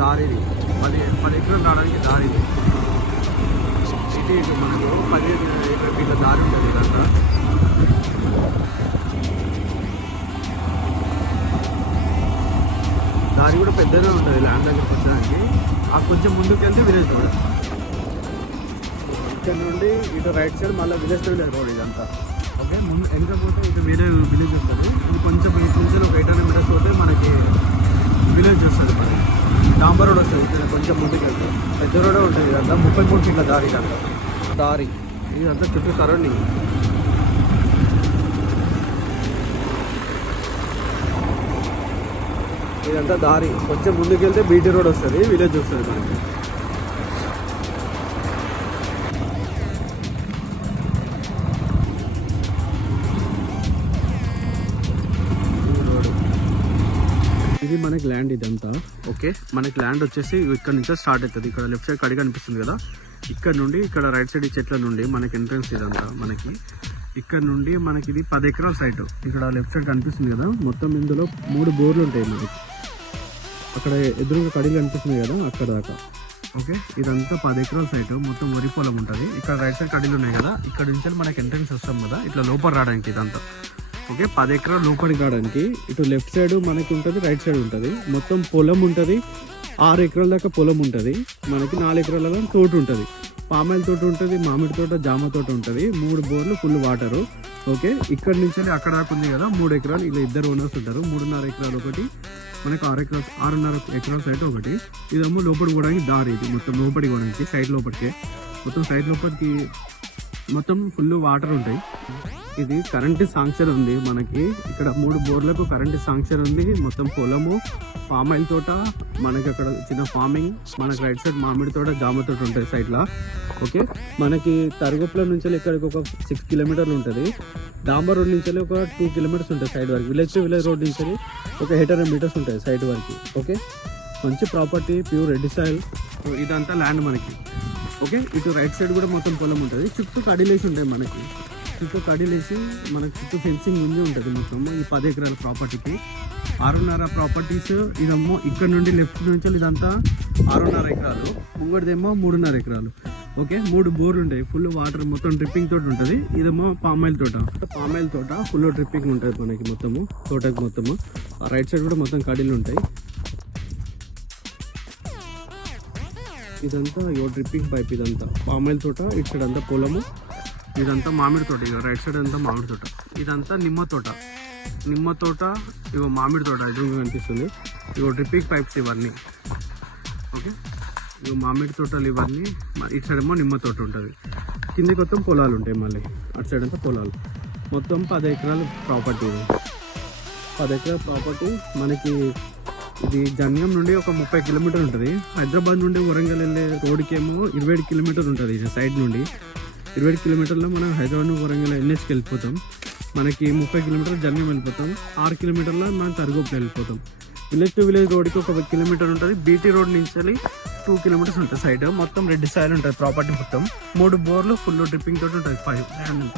దారి, ఇది 10 ఎకరాలు రావడానికి దారి. ఇటు మనకు 15 ఫీట్ల దారి ఉంటుంది ఇదంతా. దారి కూడా పెద్దగా ఉంటుంది ల్యాండ్ దగ్గరకు వచ్చడానికి. ఆ కొంచెం ముందుకు వెళ్తే విలేజ్ రోడ్. ఇక్కడ నుండి ఇటు రైట్ సైడ్ మళ్ళీ విలేజ్ రోడ్ ఇదంతా. ఓకే, ముందు వెనకపోతే ఇటు వేరే విలేజ్ ఉంటుంది. ఇది కొంచెం 800 మీటర్స్ పోతే మనకి విలేజ్ వస్తుంది. మరి డాంబర్ రోడ్ వస్తుంది ఇక్కడ కొంచెం ముందుకు వెళ్తే. పెద్ద రోడ్ ఉంటుంది ఇదంతా. 33 ఫీట్ల దారి ఇదంతా. దారి ఇదంతా చుట్టూ సరౌండింగ్. ఇదంతా దారి. కొంచెం ముందుకు వెళ్తే బీటీ రోడ్ వస్తుంది, విలేజ్ వస్తుంది మనకి. ఇది మనకి ల్యాండ్ ఇదంతా. ఓకే, మనకి ల్యాండ్ వచ్చేసి ఇక్కడ నుంచి స్టార్ట్ అవుతుంది. ఇక్కడ లెఫ్ట్ సైడ్ కడిగా అనిపిస్తుంది కదా, ఇక్కడ నుండి ఇక్కడ రైట్ సైడ్ చెట్ల నుండి మనకి ఎంట్రన్స్ ఇదంతా. మనకి ఇక్కడ నుండి మనకి ఇది 10 ఎకరాల సైట్. ఇక్కడ లెఫ్ట్ సైడ్ కనిపిస్తుంది కదా, మొత్తం ఇందులో 3 బోర్లు ఉంటాయి మనకి. అక్కడ ఎదురుగా కడిగా కనిపిస్తుంది కదా, అక్కడ దాకా. ఓకే, ఇదంతా 10 ఎకరాల సైట్. మొత్తం వరి పొలం ఉంటుంది. ఇక్కడ రైట్ సైడ్ కడీలు ఉన్నాయి కదా, ఇక్కడ నుంచి మనకి ఎంట్రన్స్ వస్తాం కదా, ఇట్లా లోపల రావడానికి ఇదంతా. ఓకే, 10 ఎకరాలు లోపలికి రావడానికి ఇటు లెఫ్ట్ సైడ్ మనకి ఉంటుంది, రైట్ సైడ్ ఉంటుంది. మొత్తం పొలం ఉంటుంది. 6 ఎకరాల దాకా పొలం ఉంటుంది మనకి. 4 ఎకరాల తోట ఉంటుంది. పామాయిల్ తోట ఉంటుంది, మామిడి తోట, జామ తోట ఉంటుంది. 3 బోర్లు, ఫుల్ వాటరు. ఓకే, ఇక్కడ నుంచి అక్కడ దాకా ఉంది కదా 3 ఎకరాలు. ఇలా 2 ఓనర్స్ ఉంటారు. 3.5 ఎకరాలు ఒకటి మనకి, 6.5 ఎకరాల సైట్ ఒకటి. ఇదేమో లోపలికి పోవడానికి దారి. ఇది మొత్తం లోపలికి పోవడానికి, సైడ్ లోపలికి. మొత్తం సైడ్ లోపలికి మొత్తం ఫుల్ వాటర్ ఉంటాయి. ఇది కరెంట్ సాంక్షన్ ఉంది మనకి. ఇక్కడ 3 బోర్లకు కరెంట్ సాంక్షన్ ఉంది. మొత్తం పొలము, పామాయిల్ తోట, మనకి అక్కడ చిన్న ఫార్మింగ్. మనకి రైట్ సైడ్ మామిడి తోట, జామ తోట ఉంటుంది సైడ్లో. ఓకే, మనకి తరగపుల నుంచి ఇక్కడికి ఒక 6 కిలోమీటర్లు ఉంటుంది. డాంబర్ రోడ్ నుంచి ఒక 2 కిలోమీటర్స్ ఉంటుంది సైడ్ వరకు. విలేజ్ టు విలేజ్ రోడ్ నుంచి ఒక 800 మీటర్స్ ఉంటుంది సైడ్ వరకు. ఓకే, మంచి ప్రాపర్టీ, ప్యూర్ రెడ్ సాయిల్. ఇదంతా ల్యాండ్ మనకి. ఓకే, ఇటు రైట్ సైడ్ కూడా మొత్తం పొలం ఉంటుంది. చుట్టూ కడిలేసి ఉంటాయి మనకి. చుట్టూ కడిలేసి మనకి చుట్టూ ఫెన్సింగ్ ఉంది ఉంటుంది మొత్తం. ఈ 10 ఎకరాల ప్రాపర్టీకి 6.5 ప్రాపర్టీస్. ఇదేమో ఇక్కడ నుండి లెఫ్ట్ నుంచి ఇదంతా 6.5 ఎకరాలు. ముంగడిదేమో 3.5 ఎకరాలు. ఓకే, 3 బోర్లు ఉంటాయి. ఫుల్ వాటర్, మొత్తం డ్రిప్పింగ్ తోట ఉంటుంది. ఇదేమో పామాయిల్ తోట. పామాయిల్ తోట ఫుల్ డ్రిప్పింగ్ ఉంటుంది మనకి మొత్తము తోటకి మొత్తము. రైట్ సైడ్ కూడా మొత్తం కడీలు ఉంటాయి. ఇదంతా డ్రిప్పింగ్ పైప్. ఇదంతా పామాయిల్ తోట. ఇటు సైడ్ అంతా పొలము. ఇదంతా మామిడి తోట. ఇక రైట్ సైడ్ అంతా మామిడి తోట. ఇదంతా నిమ్మ తోట. నిమ్మ తోట, ఇగో మామిడి తోట ఎదురుగా కనిపిస్తుంది. ఇగో డ్రిప్పింగ్ పైప్స్ ఇవన్నీ. ఓకే, ఇగో మామిడి తోటలు ఇవన్నీ. ఇటు సైడ్ ఏమో నిమ్మ తోట ఉంటుంది. కిందికి మొత్తం పొలాలు ఉంటాయి. మళ్ళీ అటు సైడ్ అంతా పొలాలు. మొత్తం 10 ఎకరాల ప్రాపర్టీ. 10 ఎకరాల ప్రాపర్టీ మనకి. ఇది జంగం నుండి ఒక 30 కిలోమీటర్లు ఉంటుంది. హైదరాబాద్ నుండి వరంగల్ వెళ్ళే రోడ్కి ఏమో 27 కిలోమీటర్లు ఉంటుంది. ఇది సైడ్ నుండి 27 కిలోమీటర్లో మనం హైదరాబాద్ నుండి వరంగల్ ఎన్హెచ్కి వెళ్ళిపోతాం. మనకి 30 కిలోమీటర్లు జర్నీ వెళ్ళిపోతాం. 6 కిలోమీటర్లో మనం తరుగుపు వెళ్ళిపోతాం. విలేజ్ టు విలేజ్ రోడ్కి ఒక 1 కిలోమీటర్ ఉంటుంది. బీటీ రోడ్ నుంచి 2 కిలోమీటర్స్ ఉంటుంది సైడ్. మొత్తం రెడ్ సాయిల్ ఉంటుంది ప్రాపర్టీ మొత్తం. 3 బోర్లు, ఫుల్ డ్రిప్పింగ్ తోటి ఉంటుంది. 5